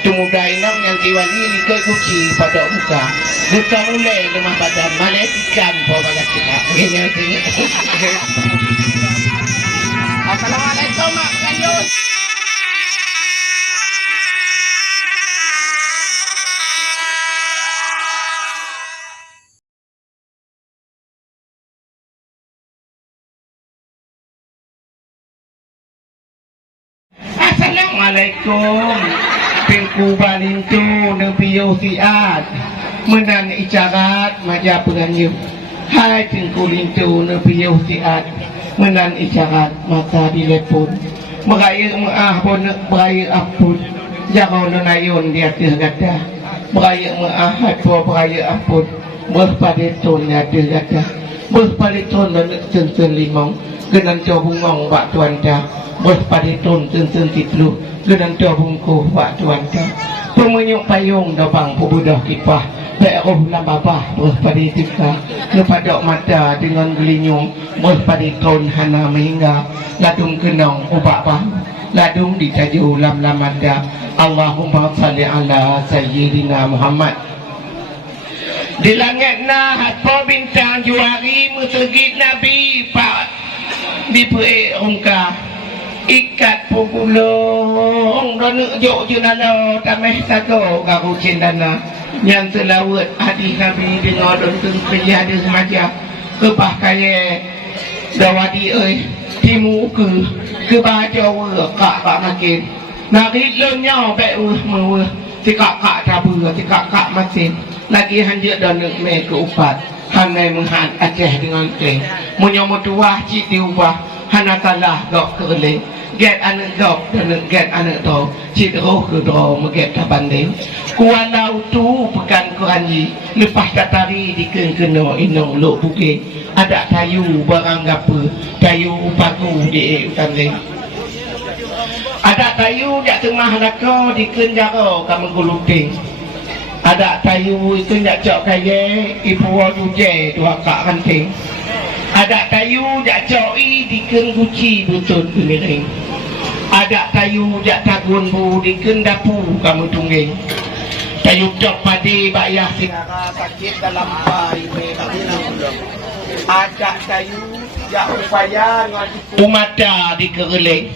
Tumuda inang yang tiwali likoi kuci pada muka. Buka mulai lemah badan malah ikan po bagat kita. Gini. Assalamualaikum mak lanjut. Assalamualaikum. Pengku balintu nebiyo siat menan icarat maja penganyu. Hai pengku lintu nebiyo siat menan icarat mata dilepun. Meraya pun beraya ampun. Jangan nonayun dia tergada. Beraya hapo beraya ampun. Berpadetun ada gada. Berpadetun lenek sen limong. Genan cobungong wak tuan dah. Berpadetun sen titlu. Genan cobungku wak tuan dah. Pemenyuk payung dobang pebudah kipah. Be'roh lababah berpadetika. Lepadok mata dengan gelinyung. Berpadetun hana mehingga. Ladung kenong ubak bah. Ladung ditaju lam-lamanda. Allahumma salli ala Sayyidina Muhammad. Di langit na hatpo bintang juari musegit Nabi Pak di pue ongka ikat pugulong dan jok junalo tameh sako karu cendana yang selawat hadis Nabi dengan dontun kerja ada semaja kebah kaya dawadi timu ke bajawa kak makin narit lonyau be'uh tikak tabu tikak masin lagi hanjut dan me ke upat hanai menghan Aceh dengan teng menyomot tuah cik diubah hana salah gok kerle get anak gok dan get anak to cik roh ke do meget tabanding kualau tu pekan kuranji lepas tatari dikengkeno inong lok buke ada tayu barang gapa tayu paku di utanding ada tayu dak tengah lako dikenjaro kamu guluting. Ada tayu itu nak cok kaya ibu wajuje dua kak ranting. Ada tayu nak cok diken guci butut kemiring. Ada tayu nak tagun bu diken dapu kamu tungging. Tayu cok padi bayah sinara sakit dalam pai. Ada tayu nak upaya umada dikereling.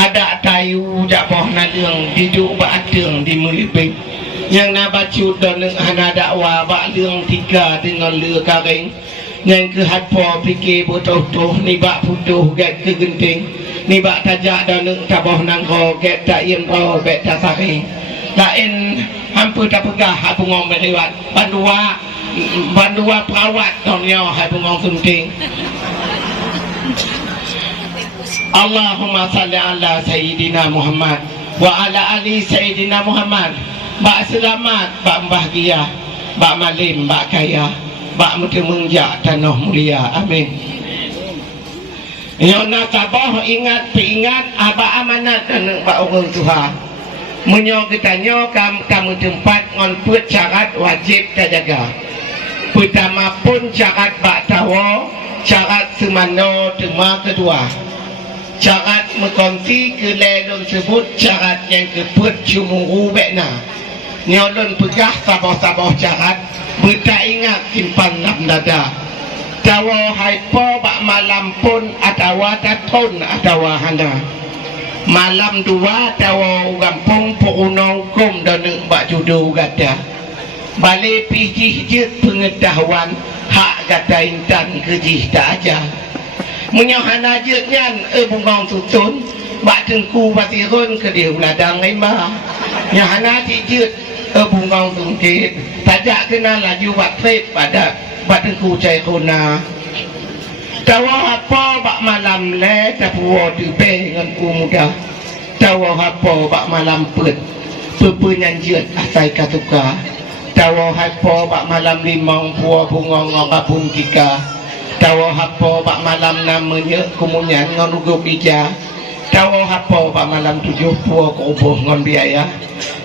Ada tayu jak boh nadeng dijuk ba'adeng di meliping yang nabacu dan hana dakwa bak leung tiga dengan leu karing yang ke hatpo fikir betul-betul ni bak putuh get ke genting ni bak tajak dan taboh nangko get tak iem ro bet tak saring lain hampir tak pegah hai pungong berlewat bandua perawat tonyo hai pungong sunting. Allahumma salli ala Sayyidina Muhammad wa ala ali Sayyidina Muhammad. Bak selamat, bak bahagia, bak malim, bak kaya, bak mengjak tanah mulia. Amin. Yang nasabah ingat peingat aba amanat dan bak orang Tuhan. Menyo kita nyo kamu tempat ngon put syarat wajib terjaga. Pertama pun syarat bak tawo, syarat semano tema kedua. Syarat mengkongsi ke lelon sebut syarat yang keput cumuru bekna. Nyolon pegah sabah-sabah syarat bertak ingat simpan dalam dada. Tawa haipo bak malam pun atawa tatun atawa hana. Malam dua tawa gampung puruna hukum dan bak judo gada. Balik pijih je pengetahuan hak kata intan kejih tak ajar. Menyohana jetnyan bungong tutun bak tengku basirun ke dia uladang lima. Nyohana tijet bungong tungkit tajak kena laju bak trip pada bak tengku cai kona. Tawa apa bak malam le tapuo tupe dengan ku muda. Tawa apa bak malam pet pepenyan jet asai katuka. Tawa apa bak malam limang puo bungong ngapun kika. Tawa hapo bak malam namanya kemunyan ngon ugo bija. Tawa hapo bak malam 7 puo kubuh ngon biaya.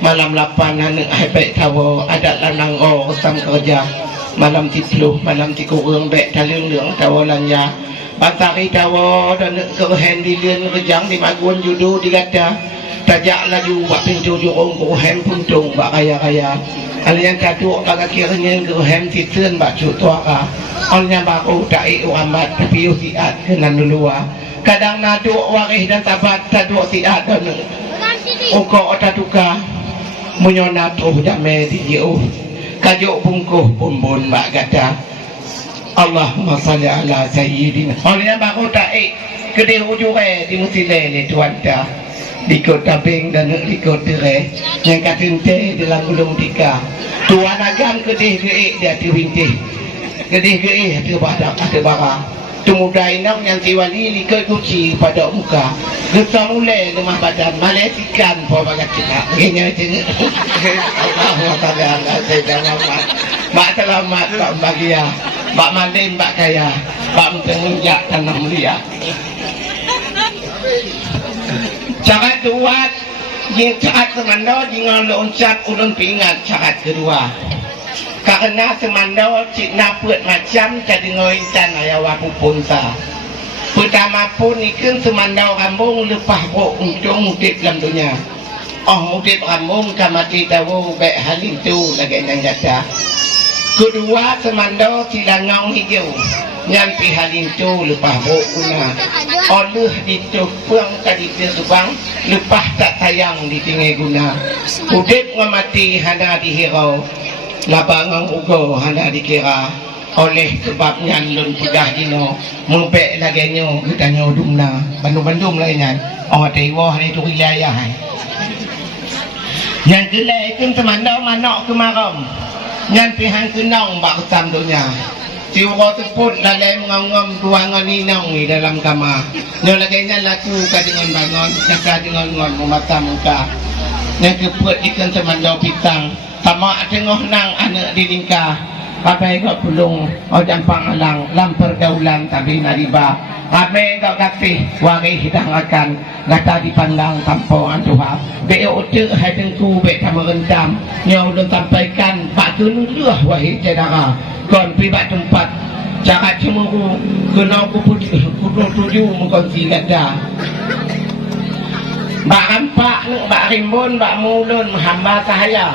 Malam 8 anak hebek tawa adat lanang o sam kerja. Malam 10 malam 3 urang bek talung leung tawa lanya. Batari tawa dan kerhen di leun rejang di magun judu di gada. tajak laju bak pintu jurung ku hem puntung bak kaya-kaya alian kaduk agak kiranya ku hem titun bak cutuaka olnya baku ta'i uamat tapi usiat kenan dulua kadang naduk warih dan tabat taduk siat dan uko otaduka munyonatuh dame dijiuh kajuk bungkuh bumbun bak gata Allahumma salli ala sayyidina olnya baku ta'i kedih ujure di musile ni tuan dah di kota Beng dan di kota Re yang katinte dalam gulung tika tuan agam kedih keik dia tiwintih kedih keik tu badak ada bara temuda inang yang tiwali likoi kuci pada muka gesah mulai lemah badan malesikan po bagat kita begini je Allahumma salli ala sayyidina Muhammad mak selamat mak bahagia mak malim mak kaya mak mentengunjak tanah mulia cakat dua yang cakat semando jangan loncat ulun pingat cakat kedua karena semando cik naput macam jadi ngoincan ayawa pupunsa pertama pun ikan semando rambung lepah bok untuk mutip dalam dunia mutip rambung kamati tahu baik hal itu lagi yang jatah kedua semando silangong hijau nyampi hal itu lepah bok guna oleh ditupang tadi terbang lepas tak tayang di tinggi guna udip ngamati hana dihirau labangang ugo hana dikira oleh sebabnya lun pegah dino mempek lagenyo kita dumna bandung-bandung lainnya taiwah ni tu wilayah yang kelai kan semandau manok kemaram nyampi hang kenong bak ketam dunia siwa teput lalai mengangam ruangan inang ni dalam kamar yang lagainya laku ka dengan bangun jaka dengan ngon memata muka yang keput ikan semandau pitang sama tengah nang anak dilingkah papai kau pulung jampang alang lam pergaulan tapi nariba papai kau kasih wari hidang akan gata dipandang tampungan Tuhan beo utuk hai tengku be tamerendam yang ulun sampaikan pak tunulah wahai cedara kon pribat tempat jangan cemuru kena kudu tuju mukon silat dah bak rampak bak rimbun bak mulun hamba sahaya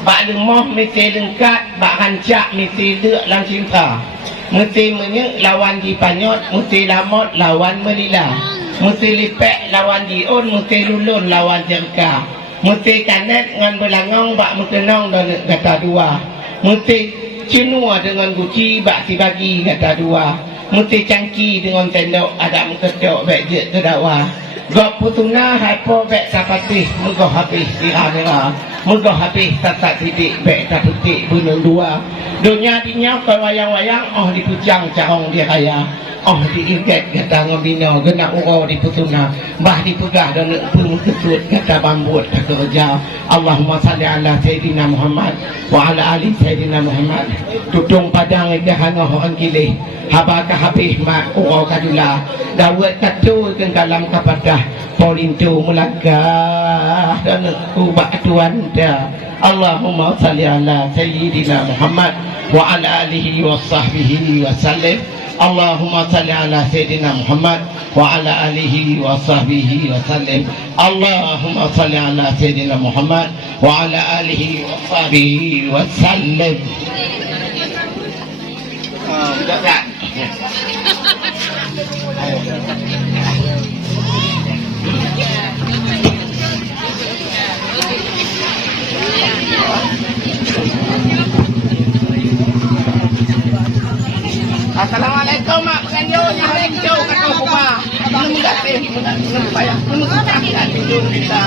bak lemoh mesti lengkat bak rancak mesti lek lang cinta mesti menyek lawan dipanyot mesti lamot lawan melila mesti lipek lawan diun mesti lulun lawan jerka mesti kanet ngan belangong bak mekenong dan kata dua mesti cenua dengan guci bak si bagi kata dua mesti cangki dengan tendok ada mengketok baik je kedawa gak putuna hapo baik sapatih mugoh habis dirah-dirah mugoh habis tak titik baik tak titik bunuh dua dunia dinya kau wayang-wayang dipujang carong dia kaya diingat kata ngobino genak uro di putuna bah dipegah dan pun kesut kata bambut kerja Allahumma salli ala sayyidina Muhammad wa ala ali sayyidina Muhammad tutung padang jahana orang kilih habaka habis mak uro kadula dawet katu ke dalam kapadah polintu mulagah dan ubah tuan dah Allahumma salli ala sayyidina Muhammad wa ala alihi wa sahbihi wa sallim Allahumma salli ala sayyidina Muhammad wa ala alihi wa sahbihi wa sallim Allahumma salli ala sayyidina Muhammad wa ala alihi wa sahbihi wa sallim tak Assalamualaikum mak penganyo yang lekjo kata buka. Belum enggak teh, belum bayar. Belum tak kita.